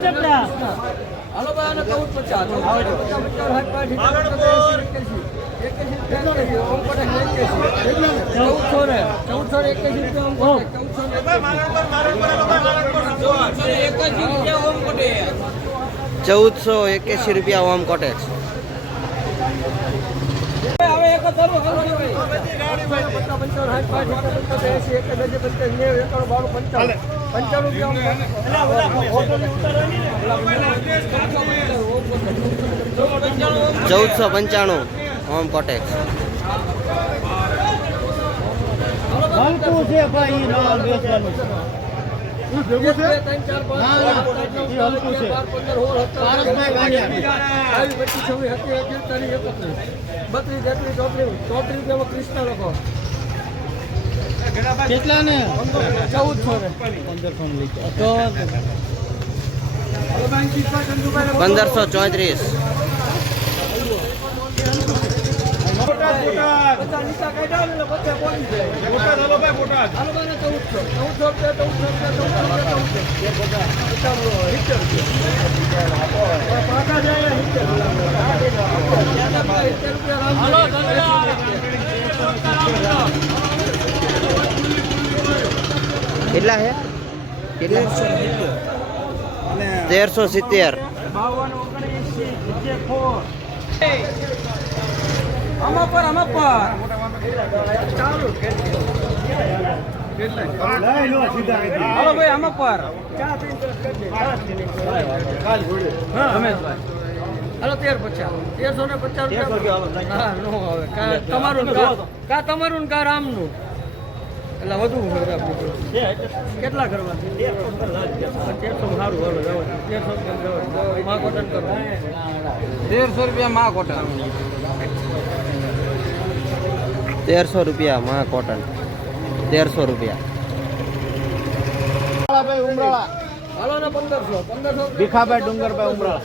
સાઠ એંસી ચૌદસો ને રૂપિયા ચૌદસો એક્યાસી રૂપિયા ઓમ ઓમ કોટેજ હવે એક. પચાસ, પંચાવન, સાઠ એંસી નેવું એકાણું બાણું પંચાવન પંચાણું ચૌદસો પંચાણું ઓમ કોટેક્સ હલકું છે ભાઈ બેસવાનું? ના, ના, ઈ હલકું છે. પારસભાઈ ગાંડિયા. બત્રીસ એટલી ચોપડી ચોત્રીસ રૂપિયામાં કૃષ્ણ લખો કેટલા ને ચૌદસો પંદરસો ચોત્રીસ. પચાસ કેટલા છે કેટલા? તેરસો સિત્તેર. હાલો ભાઈ, આમાં પર. હાલો, તેર પચાસ. તેરસો ને પચાસ હા તમારું, કા- તમારું કા રામનું? એટલે વધુ આપણું. કેટલા કરવા તેરસો સારું હાલો જવા તેરસો રૂપિયા માં કોટન કરો. તેરસો રૂપિયા માં કોટન. તેરસો રૂપિયા મા કોટન. તેરસો રૂપિયા. હાલો ને પંદરસો. પંદરસો ભીખાભાઈ ડુંગરભાઈ ઉમરાળા.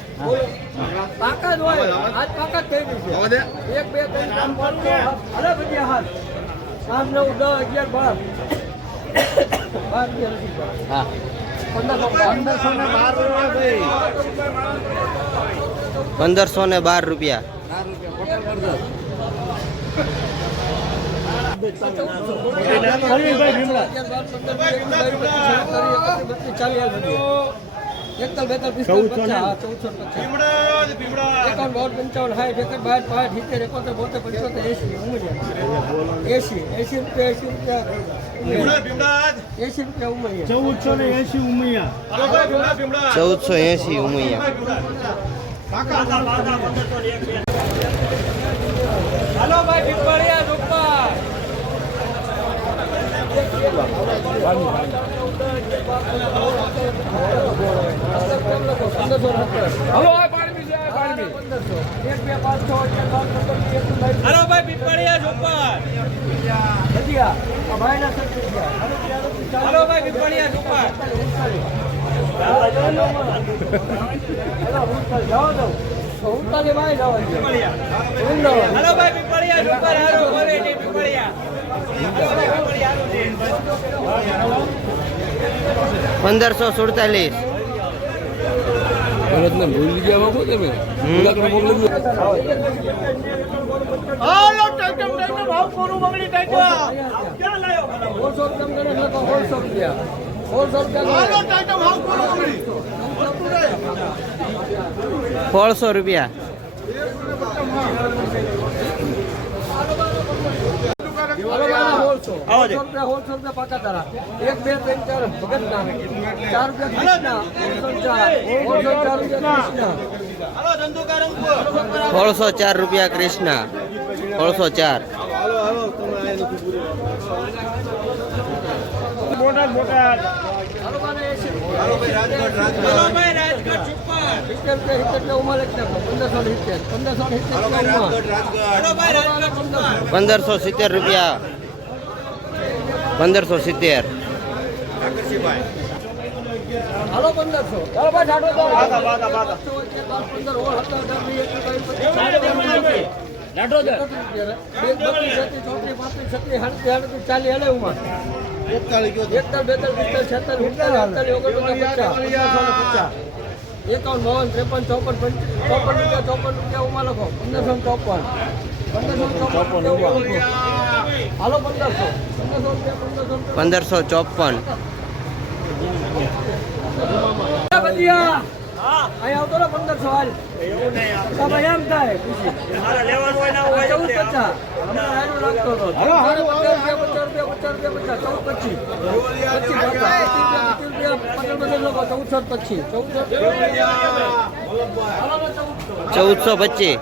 પાકા જ હોય. આજ તાકાત થઈ ગઈ છે. એક બે ત્રણ હાથ સાત નવ દસ અગિયાર બાર. હા પંદરસો ને બાર રૂપિયા ભાઈ પંદરસો ને બાર રૂપિયા ભીમડા એકતાલ બેતાલ પિસ્તાલીસ પચાસ ચૌદસો પચાસ. એકાવન બાવન પંચાવન સાઠ એકર બાર પાંચ સિત્તેર એકોતેર બોતેર પંચોતેર એસી ઉમરિયા. એસી એસી રૂપિયા એસી રૂપિયા એસી રૂપિયા ચૌદસો ને એસી ઉમૈયા ચૌદસો એસી ઉમૈયા હાલો ભાઈ પીપળિયા રૂપા હલો આ પાણી પીજો આ પાણી છ ભાઈ પીપળિયા સુપર હારો પીપળિયા પંદરસો સુડતાલીસ. ભૂલી ગયા બાબુ તમે? સોળસો રૂપિયા ગણેશ લખો સોળસો રૂપિયા સોળસો રૂપિયા સોળસો રૂપિયા સોળસો રૂપિયા સોળસો રૂપિયા પાકા તારા એક બે ત્રણ ચાર ભગત ના ચાર રૂપિયા કૃષ્ણા સોળસો ચાર રૂપિયા. કૃષ્ણા સોળસો ચાર રૂપિયા કૃષ્ણા સોળસો ચાર રૂપિયા. ને. ભાઈ રાજકોટ સુપર. પંદરસો સિત્તેર રૂપિયા. પંદરસો સિત્તેર એકાવન બાવન ત્રેપન ચોપન ચોપન રૂપિયા ચોપન રૂપિયા ઉમા લખો પંદરસો ચોપન પંદરસો ચોપન પંદરસો. ચોપન. ચૌદસો પચીસ.